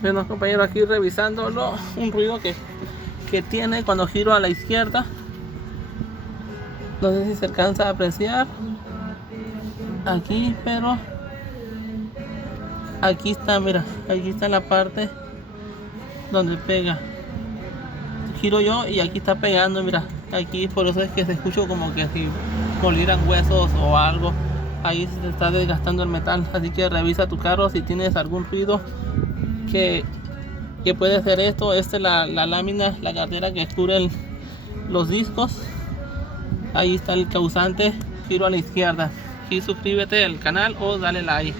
Bueno, compañero, aquí revisándolo, un ruido que tiene cuando giro a la izquierda. No sé si se alcanza a apreciar aquí, pero aquí está, mira, aquí está la parte donde pega. Giro yo y aquí está pegando, mira, aquí, por eso es que se escucha como que si molieran huesos o algo. Ahí se está desgastando el metal, así que revisa tu carro si tienes algún ruido que puede ser esto. Esta es la lámina, la cartera que cubre los discos. Ahí está el causante. Giro a la izquierda y suscríbete al canal o dale like.